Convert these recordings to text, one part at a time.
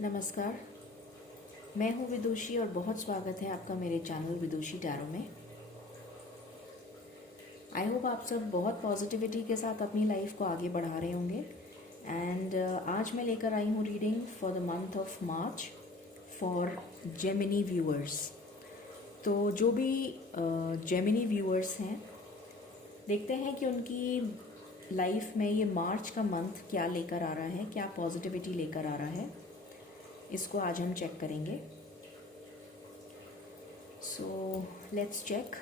नमस्कार। मैं हूँ विदुषी और बहुत स्वागत है आपका मेरे चैनल विदुषी टैरो में। आई होप आप सब बहुत पॉजिटिविटी के साथ अपनी लाइफ को आगे बढ़ा रहे होंगे। एंड आज मैं लेकर आई हूँ reading for the month of March for Gemini viewers. तो जो भी जेमिनी व्यूअर्स हैं, देखते हैं कि उनकी लाइफ में ये मार्च का मंथ क्या लेकर आ रहा है, क्या पॉजिटिविटी लेकर आ रहा है। इसको आज हम चेक करेंगे। सो लेट्स चेक।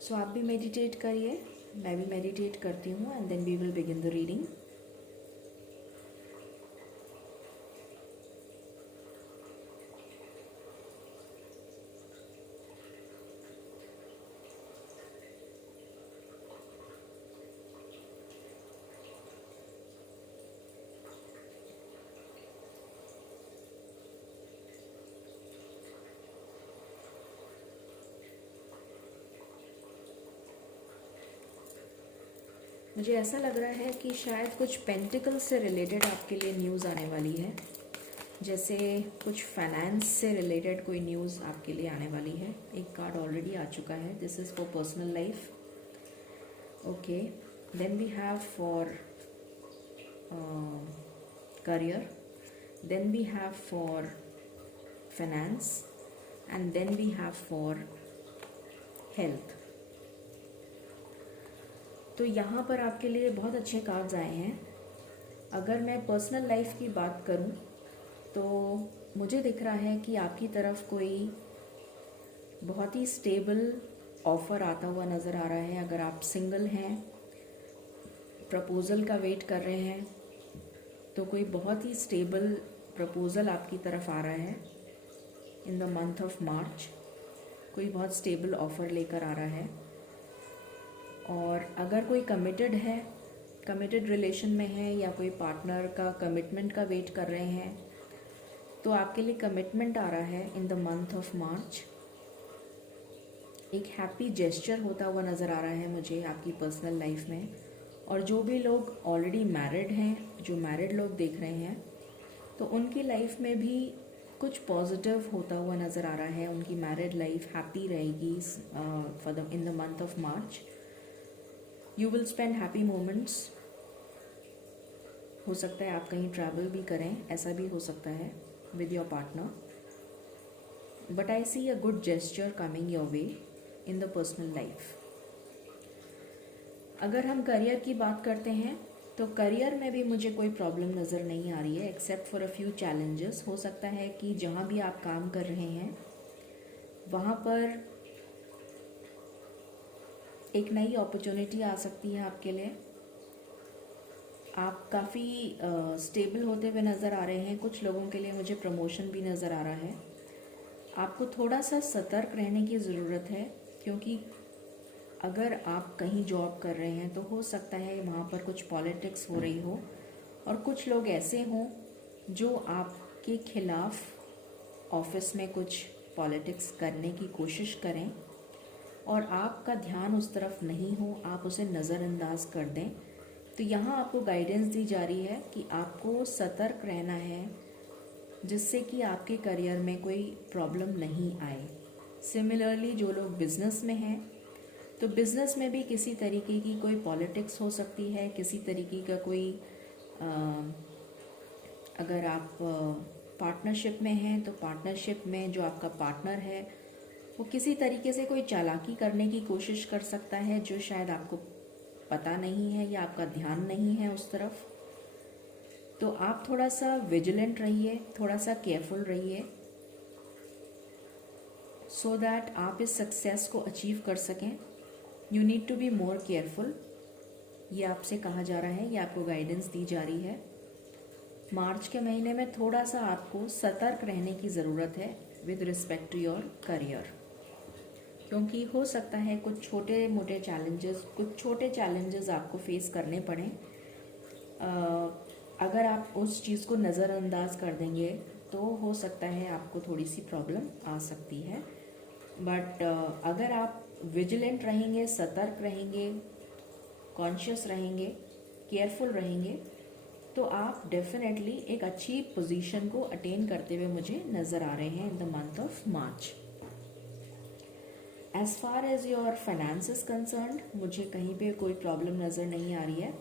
सो आप भी मेडिटेट करिए, मैं भी मेडिटेट करती हूँ and then we will begin the reading. मुझे ऐसा लग रहा है कि शायद कुछ पेंटिकल से रिलेटेड आपके लिए न्यूज़ आने वाली है, जैसे कुछ फाइनेंस से रिलेटेड कोई न्यूज़ आपके लिए आने वाली है। एक कार्ड ऑलरेडी आ चुका है, this is for personal life. Okay, then we have for career, then we have for finance and then we have for health. तो यहाँ पर आपके लिए बहुत अच्छे कार्ड्स आए हैं। अगर मैं पर्सनल लाइफ की बात करूँ तो मुझे दिख रहा है कि आपकी तरफ कोई बहुत ही स्टेबल ऑफ़र आता हुआ नज़र आ रहा है। अगर आप सिंगल हैं, प्रपोज़ल का वेट कर रहे हैं, तो कोई बहुत ही स्टेबल प्रपोज़ल आपकी तरफ आ रहा है इन द मंथ ऑफ मार्च। कोई बहुत स्टेबल ऑफ़र लेकर आ रहा है। और अगर कोई कमिटेड है, कमिटेड रिलेशन में है या कोई पार्टनर का कमिटमेंट का वेट कर रहे हैं, तो आपके लिए कमिटमेंट आ रहा है इन द मंथ ऑफ मार्च। एक हैप्पी जेस्चर होता हुआ नज़र आ रहा है मुझे आपकी पर्सनल लाइफ में। और जो भी लोग ऑलरेडी मैरिड हैं, जो मैरिड लोग देख रहे हैं, तो उनकी लाइफ में भी कुछ पॉजिटिव होता हुआ नज़र आ रहा है। उनकी मैरिड लाइफ हैप्पी रहेगी इन the month of March. You will spend happy moments. हो सकता है आप कहीं ट्रैवल भी करें, ऐसा भी हो सकता है with your partner. But I see a good gesture coming your way in the personal life. अगर हम करियर की बात करते हैं तो करियर में भी मुझे कोई प्रॉब्लम नज़र नहीं आ रही है, except for a few challenges. हो सकता है कि जहाँ भी आप काम कर रहे हैं वहाँ पर एक नई अपॉर्चुनिटी आ सकती है आपके लिए। आप काफ़ी स्टेबल होते हुए नज़र आ रहे हैं। कुछ लोगों के लिए मुझे प्रमोशन भी नज़र आ रहा है। आपको थोड़ा सा सतर्क रहने की ज़रूरत है, क्योंकि अगर आप कहीं जॉब कर रहे हैं तो हो सकता है वहाँ पर कुछ पॉलिटिक्स हो रही हो और कुछ लोग ऐसे हों जो आपके खिलाफ ऑफिस में कुछ पॉलिटिक्स करने की कोशिश करें और आपका ध्यान उस तरफ नहीं हो, आप उसे नज़रअंदाज कर दें। तो यहाँ आपको गाइडेंस दी जा रही है कि आपको सतर्क रहना है, जिससे कि आपके करियर में कोई प्रॉब्लम नहीं आए। सिमिलरली जो लोग बिज़नेस में हैं, तो बिज़नेस में भी किसी तरीके की कोई पॉलिटिक्स हो सकती है, किसी तरीके का कोई अगर आप पार्टनरशिप में हैं तो पार्टनरशिप में जो आपका पार्टनर है वो किसी तरीके से कोई चालाकी करने की कोशिश कर सकता है, जो शायद आपको पता नहीं है या आपका ध्यान नहीं है उस तरफ। तो आप थोड़ा सा विजिलेंट रहिए, थोड़ा सा केयरफुल रहिए, सो दैट आप इस सक्सेस को अचीव कर सकें। You need to be more careful, ये आपसे कहा जा रहा है, ये आपको गाइडेंस दी जा रही है। मार्च के महीने में थोड़ा सा आपको सतर्क रहने की ज़रूरत है with respect to your career, क्योंकि हो सकता है कुछ छोटे चैलेंजेस आपको फेस करने पड़ें। अगर आप उस चीज़ को नज़रअंदाज कर देंगे तो हो सकता है आपको थोड़ी सी प्रॉब्लम आ सकती है। बट अगर आप विजिलेंट रहेंगे, सतर्क रहेंगे, कॉन्शियस रहेंगे, केयरफुल रहेंगे, तो आप डेफिनेटली एक अच्छी पोजीशन को अटेन करते हुए मुझे नज़र आ रहे हैं in the month of March. As far as your finance is concerned, मुझे कहीं पे कोई प्रॉब्लम नज़र नहीं आ रही है।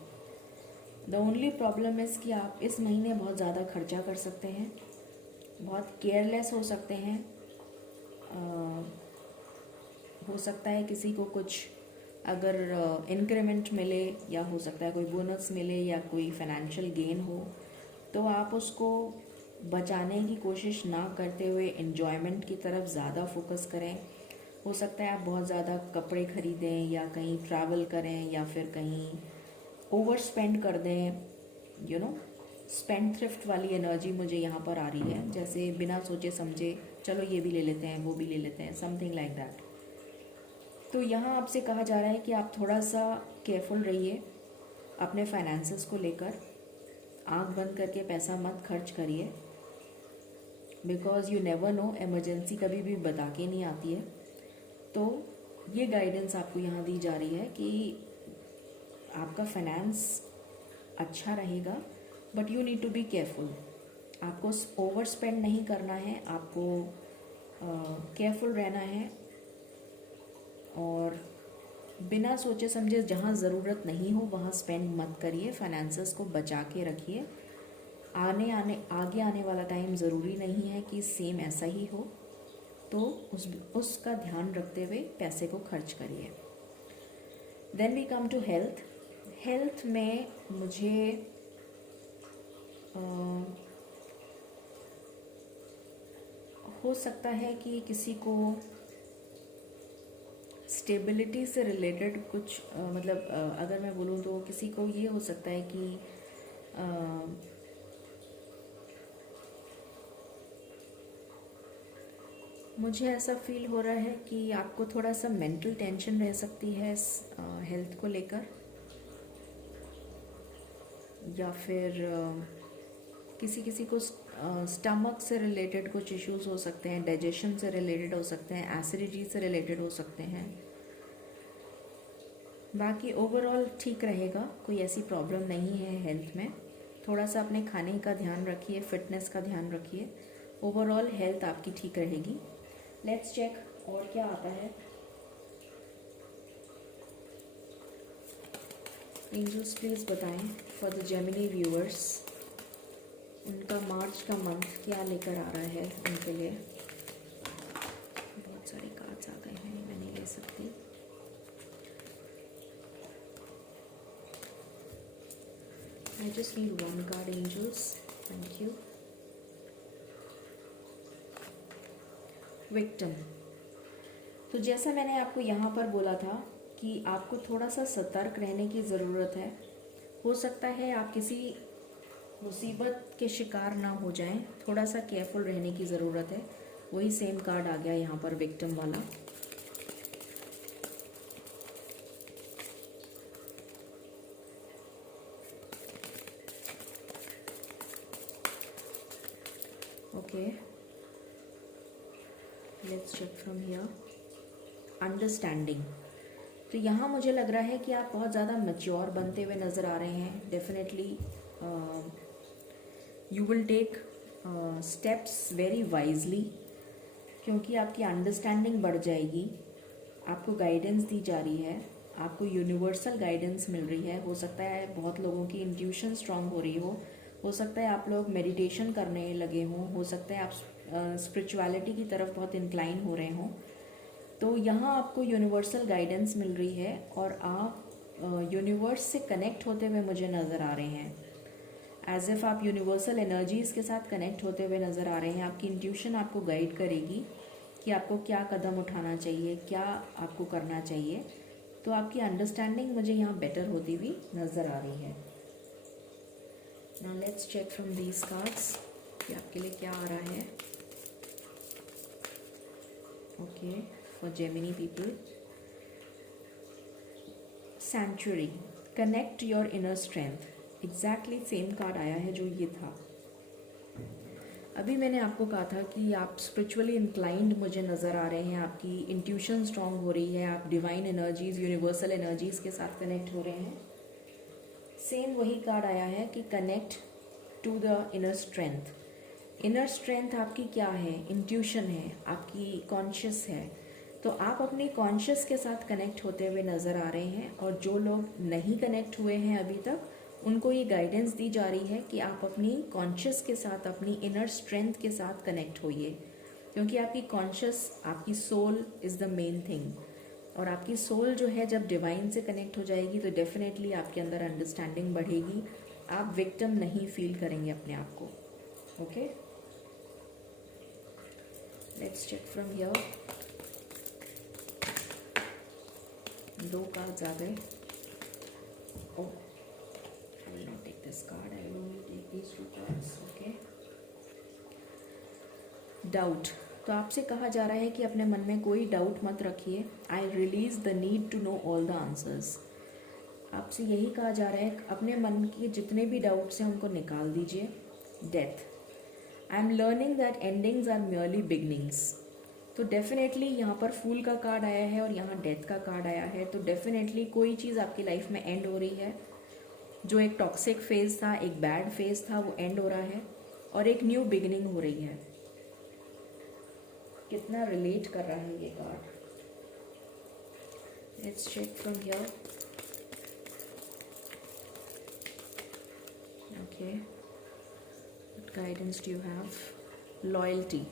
द ओनली प्रॉब्लम इज़ कि आप इस महीने बहुत ज़्यादा खर्चा कर सकते हैं, बहुत केयरलेस हो सकते हैं। हो सकता है किसी को कुछ अगर इंक्रीमेंट मिले, या हो सकता है कोई बोनस मिले, या कोई फाइनेंशियल गेन हो, तो आप उसको बचाने की कोशिश ना करते हुए एन्जॉयमेंट की तरफ ज़्यादा फोकस करें। हो सकता है आप बहुत ज़्यादा कपड़े खरीदें, या कहीं ट्रैवल करें, या फिर कहीं ओवर स्पेंड कर दें। स्पेंड थ्रिफ्ट वाली एनर्जी मुझे यहाँ पर आ रही है, जैसे बिना सोचे समझे चलो ये भी ले लेते हैं, वो भी ले लेते हैं, समथिंग लाइक दैट। तो यहाँ आपसे कहा जा रहा है कि आप थोड़ा सा केयरफुल रहिए अपने फाइनेंसेस को लेकर। आंख बंद करके पैसा मत खर्च करिए, because you never know, emergency कभी भी बता के नहीं आती है। तो ये गाइडेंस आपको यहाँ दी जा रही है कि आपका फाइनेंस अच्छा रहेगा, but you need to be careful. आपको ओवर स्पेंड नहीं करना है, आपको केयरफुल रहना है, और बिना सोचे समझे जहाँ ज़रूरत नहीं हो वहाँ स्पेंड मत करिए। फाइनेंसेस को बचा के रखिए। आगे आने वाला टाइम ज़रूरी नहीं है कि सेम ऐसा ही हो, तो उसका ध्यान रखते हुए पैसे को खर्च करिए। Then we come to health. Health में मुझे हो सकता है कि किसी को स्टेबिलिटी से रिलेटेड कुछ अगर मैं बोलूँ तो किसी को ये हो सकता है कि मुझे ऐसा फील हो रहा है कि आपको थोड़ा सा मेंटल टेंशन रह सकती है हेल्थ को लेकर, या फिर किसी को स्टमक से रिलेटेड कुछ इश्यूज हो सकते हैं, डाइजेशन से रिलेटेड हो सकते हैं, एसिडिटी से रिलेटेड हो सकते हैं। बाकी ओवरऑल ठीक रहेगा, कोई ऐसी प्रॉब्लम नहीं है हेल्थ में। थोड़ा सा अपने खाने का ध्यान रखिए, फिटनेस का ध्यान रखिए, ओवरऑल हेल्थ आपकी ठीक रहेगी। लेट्स चेक और क्या आता है। एंजल्स प्लीज़ बताएं फॉर द जेमिनी व्यूअर्स, उनका मार्च का मंथ क्या लेकर आ रहा है उनके लिए। बहुत सारे कार्ड्स आ गए हैं, मैं नहीं ले सकती। I just need one card, angels. Thank you. Victim. तो जैसा मैंने आपको यहाँ पर बोला था कि आपको थोड़ा सा सतर्क रहने की ज़रूरत है। हो सकता है आप किसी मुसीबत के शिकार ना हो जाएं, थोड़ा सा केयरफुल रहने की ज़रूरत है। वही सेम कार्ड आ गया यहाँ पर, विक्टिम वाला। Okay, let's check from here. Understanding. तो यहाँ मुझे लग रहा है कि आप बहुत ज़्यादा मैच्योर बनते हुए नज़र आ रहे हैं। Definitely you will take steps very wisely, क्योंकि आपकी अंडरस्टैंडिंग बढ़ जाएगी। आपको गाइडेंस दी जा रही है, आपको यूनिवर्सल गाइडेंस मिल रही है। हो सकता है बहुत लोगों की इंट्यूशन स्ट्रांग हो रही हो सकता है आप लोग मेडिटेशन करने लगे हों, हो सकता है आप स्पिरिचुअलिटी की तरफ बहुत इंक्लाइन हो रहे हों। तो यहाँ आपको यूनिवर्सल गाइडेंस मिल रही है, और आप यूनिवर्स से कनेक्ट होते हुए मुझे नज़र आ रहे हैं। एज इफ़ आप यूनिवर्सल एनर्जीज़ के साथ कनेक्ट होते हुए नज़र आ रहे हैं। आपकी इंट्यूशन आपको गाइड करेगी कि आपको क्या कदम उठाना चाहिए, क्या आपको करना चाहिए। तो आपकी अंडरस्टैंडिंग मुझे यहाँ बेटर होती हुई नज़र आ रही है। Now let's check from these cards कि आपके लिए क्या आ रहा है। Okay, for Gemini people, sanctuary, connect your inner strength. Exactly same card आया है जो ये था। अभी मैंने आपको कहा था कि आप स्पिरिचुअली इंक्लाइंड मुझे नज़र आ रहे हैं, आपकी इंट्यूशन स्ट्रांग हो रही है, आप डिवाइन एनर्जीज, यूनिवर्सल एनर्जीज के साथ कनेक्ट हो रहे हैं। सेम वही कार्ड आया है कि connect to the inner strength. Inner strength आपकी क्या है? इंट्यूशन है, आपकी कॉन्शियस है। तो आप अपनी कॉन्शियस के साथ कनेक्ट होते हुए नज़र आ रहे हैं, और जो लोग नहीं कनेक्ट हुए हैं अभी तक, उनको ये गाइडेंस दी जा रही है कि आप अपनी कॉन्शियस के साथ, अपनी इनर स्ट्रेंथ के साथ कनेक्ट होइए, क्योंकि आपकी कॉन्शियस, आपकी soul is the main thing. और आपकी सोल जो है जब डिवाइन से कनेक्ट हो जाएगी तो डेफिनेटली आपके अंदर अंडरस्टैंडिंग बढ़ेगी, आप विक्टिम नहीं फील करेंगे अपने आप को। Okay, let's check from here. 2 cards आ गए। Oh, I will not take this card. I will only take these 2 cards. Okay. Doubt. तो आपसे कहा जा रहा है कि अपने मन में कोई डाउट मत रखिए। I release the need to know all the answers. आपसे यही कहा जा रहा है, अपने मन के जितने भी डाउट्स हैं उनको निकाल दीजिए। Death. I am learning that endings are merely beginnings. तो डेफिनेटली यहाँ पर फूल का कार्ड आया है और यहाँ डेथ का कार्ड आया है। तो डेफिनेटली कोई चीज़ आपकी लाइफ में एंड हो रही है। जो एक टॉक्सिक फेज था, एक बैड फेज था, वो एंड हो रहा है और एक न्यू बिगिनिंग हो रही है। कितना रिलेट कर रहा है ये card? Let's check from here. Okay, what guidance do you have? Loyalty.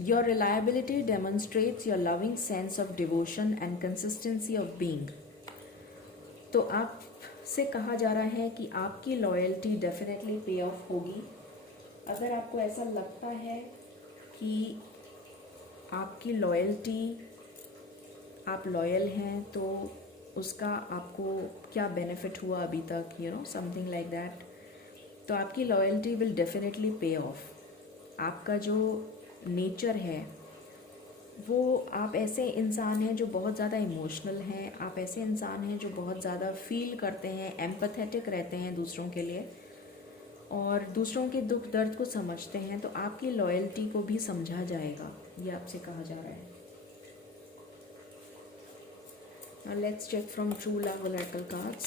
Your reliability demonstrates your loving sense of devotion and consistency of being. तो आपसे कहा जा रहा है कि आपकी लॉयल्टी डेफिनेटली पे ऑफ होगी। अगर आपको ऐसा लगता है कि आपकी लॉयल्टी, आप लॉयल हैं, तो उसका आपको क्या बेनिफिट हुआ अभी तक, you know, something like that. तो आपकी लॉयल्टी विल डेफिनेटली पे ऑफ। आपका जो नेचर है वो, आप ऐसे इंसान हैं जो बहुत ज़्यादा इमोशनल हैं, आप ऐसे इंसान हैं जो बहुत ज़्यादा फील करते हैं, एम्पैथेटिक रहते हैं दूसरों के लिए और दूसरों के दुख दर्द को समझते हैं। तो आपकी लॉयल्टी को भी समझा जाएगा, ये आपसे कहा जा रहा है। Now let's check from True Love Oracle cards.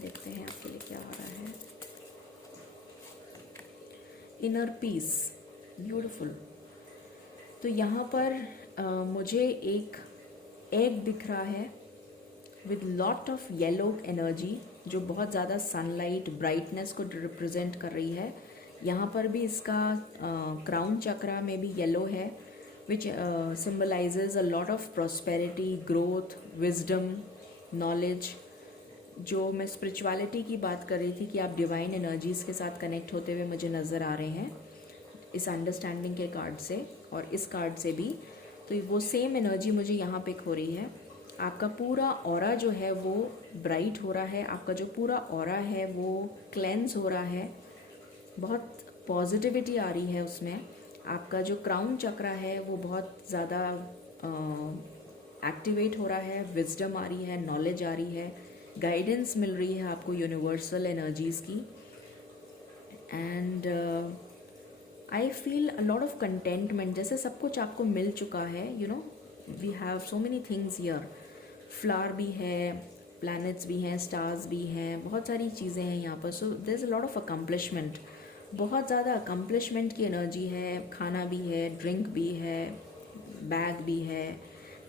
देखते हैं आपके लिए क्या आ रहा है। Inner peace, beautiful. तो यहाँ पर मुझे एक एग दिख रहा है with lot of yellow energy, जो बहुत ज़्यादा सनलाइट, ब्राइटनेस को रिप्रेजेंट कर रही है। यहाँ पर भी इसका क्राउन चक्रा में भी येलो है, which symbolizes a lot of prosperity, growth, wisdom, knowledge। जो मैं स्पिरिचुअलिटी की बात कर रही थी कि आप डिवाइन एनर्जीज़ के साथ कनेक्ट होते हुए मुझे नज़र आ रहे हैं इस अंडरस्टैंडिंग के कार्ड से और इस कार्ड से भी। तो वो सेम एनर्जी मुझे यहाँ पिक हो रही है। आपका पूरा ऑरा जो है वो ब्राइट हो रहा है, आपका जो पूरा ऑरा है वो क्लेंस हो रहा है, बहुत पॉजिटिविटी आ रही है उसमें। आपका जो क्राउन चक्रा है वो बहुत ज़्यादा एक्टिवेट हो रहा है, विजडम आ रही है, नॉलेज आ रही है, गाइडेंस मिल रही है आपको यूनिवर्सल एनर्जीज़ की। And I feel a lot of contentment, जैसे सब कुछ आपको मिल चुका है। You know, we have so many things here. Flower भी है, प्लैनेट्स भी हैं, स्टार्स भी हैं, बहुत सारी चीज़ें हैं यहाँ पर। So there is a lot of accomplishment, बहुत ज़्यादा अकम्पलिशमेंट की एनर्जी है। खाना भी है, ड्रिंक भी है, बैग भी है।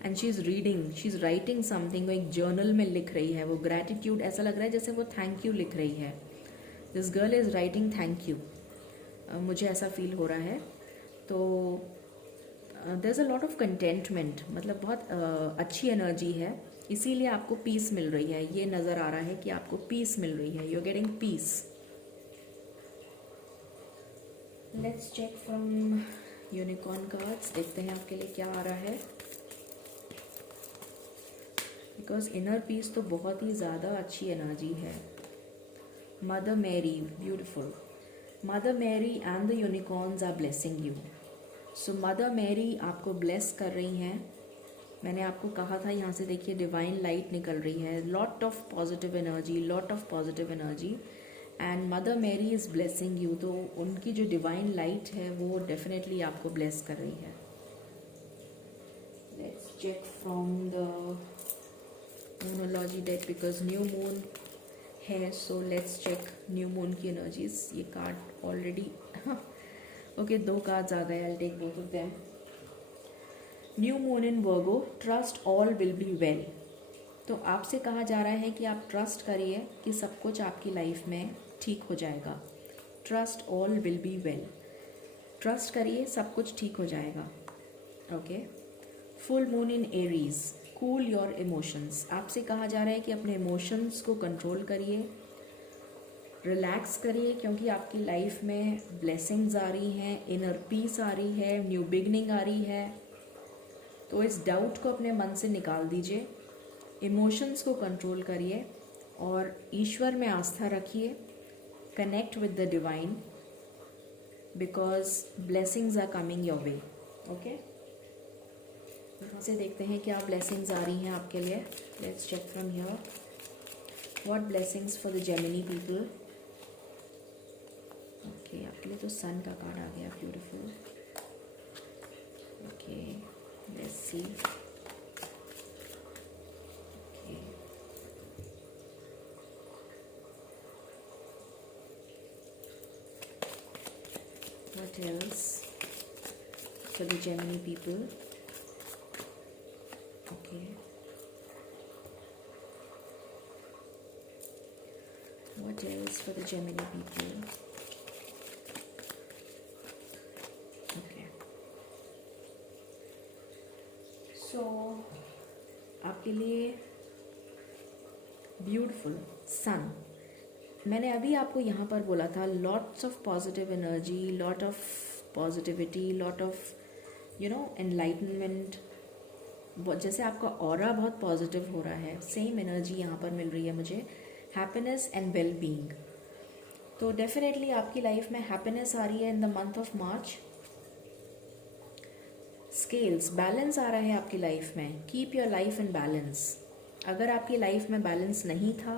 And she is reading, she is writing something, वो एक जर्नल में लिख रही है। वो ग्रैटिट्यूड, ऐसा लग रहा है जैसे वो थैंक यू लिख रही है। This girl is writing thank you, मुझे ऐसा फील हो रहा है। तो there is a lot of contentment, मतलब बहुत अच्छी एनर्जी है, इसीलिए आपको पीस मिल रही है। ये नज़र आ रहा है कि आपको पीस मिल रही है, you are getting peace. Let's check from unicorn cards, देखते हैं आपके लिए क्या आ रहा है। बिकॉज इनर पीस तो बहुत ही ज़्यादा अच्छी एनर्जी है। Mother Mary, beautiful. Mother Mary and the unicorns are blessing you. So Mother Mary आपको ब्लेस कर रही हैं। मैंने आपको कहा था, यहाँ से देखिए डिवाइन लाइट निकल रही है, lot of positive energy, lot of positive energy. And Mother Mary is blessing you, तो उनकी जो डिवाइन लाइट है वो डेफिनेटली आपको ब्लेस कर रही है. Let's check from the moonology deck because new moon है, so let's check new moon की एनर्जीज. ये कार्ड ऑलरेडी ओके, 2 कार्ड्स आ गए. I take both of them. New moon in Virgo, trust all will be well. तो आपसे कहा जा रहा है कि आप ट्रस्ट करिए कि सब कुछ आपकी लाइफ में ठीक हो जाएगा. Trust all will be well. Trust करिए, सब कुछ ठीक हो जाएगा. Okay. Full moon in Aries, cool your emotions. आपसे कहा जा रहा है कि अपने इमोशंस को कंट्रोल करिए, रिलैक्स करिए, क्योंकि आपकी लाइफ में ब्लेसिंग्स आ रही हैं, इनर पीस आ रही है, न्यू बिगनिंग आ रही है. तो इस डाउट को अपने मन से निकाल दीजिए, इमोशंस को कंट्रोल करिए और ईश्वर में आस्था रखिए. Connect with the divine because blessings are coming your way. Okay, यहाँ से देखते हैं क्या ब्लेसिंग्स आ रही हैं आपके लिए. Let's check from here what blessings for the Gemini people. Okay, आपके लिए तो सन का कार्ड आ गया. Beautiful. Okay, let's see. Okay, what else for the Gemini people. Okay. What else for the Gemini people? Okay. So, आपके लिए beautiful सन. मैंने अभी आपको यहाँ पर बोला था lots of positive energy, lot of positivity, lot of enlightenment. जैसे आपका ऑरा बहुत पॉजिटिव हो रहा है, सेम एनर्जी यहाँ पर मिल रही है मुझे. Happiness and well being. तो डेफिनेटली आपकी लाइफ में हैप्पीनेस आ रही है in the month of March. Scales, balance आ रहा है आपकी लाइफ में. Keep your life in balance. अगर आपकी लाइफ में बैलेंस नहीं था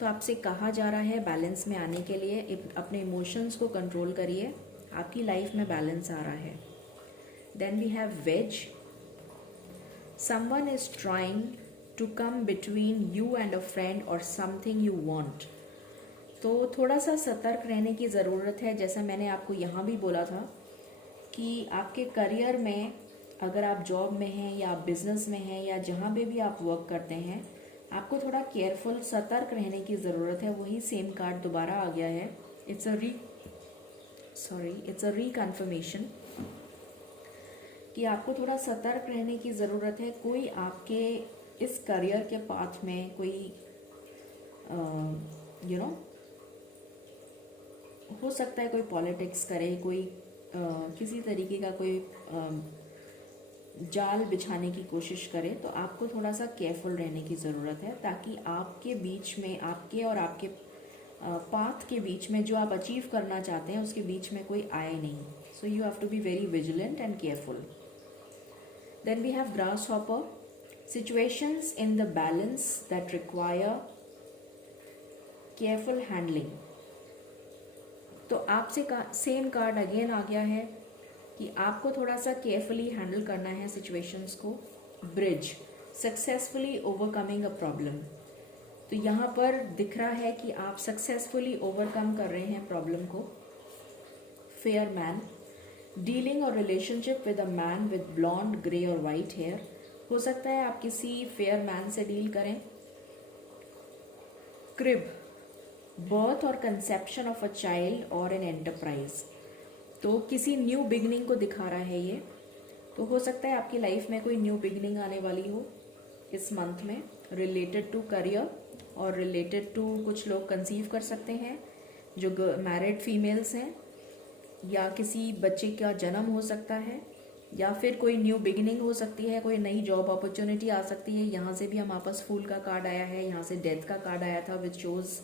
तो आपसे कहा जा रहा है बैलेंस में आने के लिए अपने इमोशंस को कंट्रोल करिए. आपकी लाइफ में बैलेंस आ रहा है. Then we have wedge. Someone is trying to come between you and a friend or something you want. तो थोड़ा सा सतर्क रहने की ज़रूरत है. जैसा मैंने आपको यहाँ भी बोला था कि आपके करियर में अगर आप जॉब में हैं या आप बिजनेस में हैं या जहाँ पे भी आप वर्क करते हैं, आपको थोड़ा केयरफुल, सतर्क रहने की ज़रूरत है. वही सेम कार्ड दोबारा आ गया है. इट्स अ रीकन्फर्मेशन कि आपको थोड़ा सतर्क रहने की ज़रूरत है. कोई आपके इस करियर के पाथ में कोई हो सकता है कोई पॉलिटिक्स करे, कोई किसी तरीके का कोई जाल बिछाने की कोशिश करे. तो आपको थोड़ा सा केयरफुल रहने की ज़रूरत है ताकि आपके बीच में, आपके और आपके पाथ के बीच में जो आप अचीव करना चाहते हैं उसके बीच में कोई आए नहीं. So you have to be very vigilant and careful. Then we have grasshopper. Situations in the balance that require careful handling. तो आपसे सेम कार्ड अगेन आ गया है कि आपको थोड़ा सा केयरफुली हैंडल करना है सिचुएशंस को. Bridge, successfully overcoming a problem. तो यहाँ पर दिख रहा है कि आप सक्सेसफुली ओवरकम कर रहे हैं प्रॉब्लम को. फेयर मैन, डीलिंग और relationship with a man with blond, grey और वाइट हेयर. हो सकता है आप किसी फेयर मैन से डील करें. क्रिब, बर्थ और कंसेप्शन ऑफ अ चाइल्ड और एन एंटरप्राइज. तो किसी न्यू बिगनिंग को दिखा रहा है ये. तो हो सकता है आपकी लाइफ में कोई न्यू बिगनिंग आने वाली हो इस मंथ में, रिलेटेड टू करियर और रिलेटेड टू, कुछ लोग कंसीव कर सकते हैं जो मैरिड फीमेल्स हैं, या किसी बच्चे का जन्म हो सकता है, या फिर कोई न्यू बिगिनिंग हो सकती है, कोई नई जॉब अपॉर्चुनिटी आ सकती है. यहाँ से भी हमारे पास फूल का कार्ड आया है, यहाँ से डेथ का कार्ड आया था which shows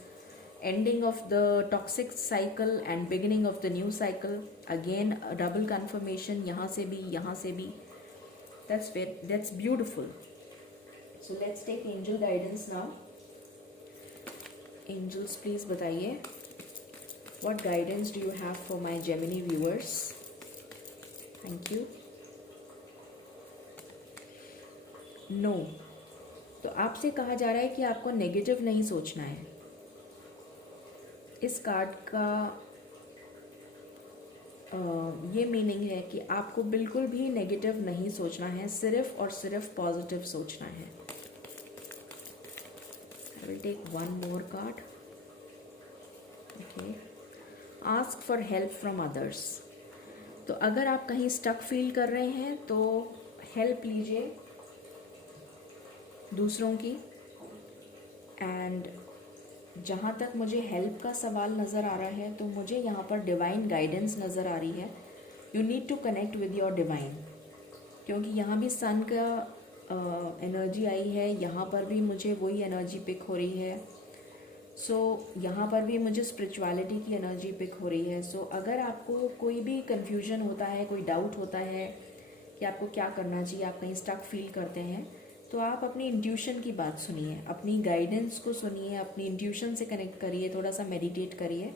ending of the toxic cycle and beginning of the new cycle. Again double confirmation, यहाँ से भी, यहाँ से भी. That's beautiful. So let's take angel guidance now. Angels please बताइए What guidance do you have for my Gemini viewers? Thank you. No. तो आपसे कहा जा रहा है कि आपको नेगेटिव नहीं सोचना है। इस कार्ड का ये मीनिंग है कि आपको बिल्कुल भी नेगेटिव नहीं सोचना है, सिर्फ और सिर्फ पॉजिटिव सोचना है। I will take one more card. Okay, ask for help from others. तो अगर आप कहीं स्टक फील कर रहे हैं तो हेल्प लीजिए दूसरों की। एंड जहाँ तक मुझे हेल्प का सवाल नज़र आ रहा है तो मुझे यहाँ पर डिवाइन गाइडेंस नज़र आ रही है। You need to connect with your divine, क्योंकि यहाँ भी सन का एनर्जी आई है, यहाँ पर भी मुझे वही एनर्जी पिक हो रही है। सो यहाँ पर भी मुझे स्पिरिचुअलिटी की एनर्जी पिक हो रही है। सो अगर आपको कोई भी कन्फ्यूजन होता है, कोई डाउट होता है कि आपको क्या करना चाहिए, आप कहीं स्टक फील करते हैं, तो आप अपनी इंट्यूशन की बात सुनिए, अपनी गाइडेंस को सुनिए, अपनी इंट्यूशन से कनेक्ट करिए, थोड़ा सा मेडिटेट करिए।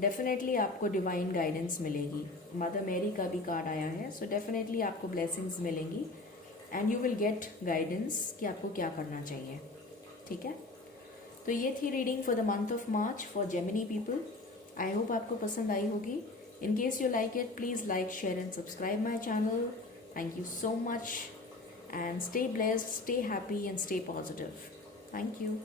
डेफिनेटली आपको डिवाइन गाइडेंस मिलेगी। मदर मैरी का भी कार्ड आया है, सो डेफिनेटली आपको ब्लेसिंग्स मिलेंगी and you will get guidance कि आपको क्या करना चाहिए। ठीक है, तो ये थी reading for the month of March for Gemini people. I hope आपको पसंद आई होगी। In case you like it, please like, share and subscribe my channel. Thank you so much and stay blessed, stay happy and stay positive. Thank you.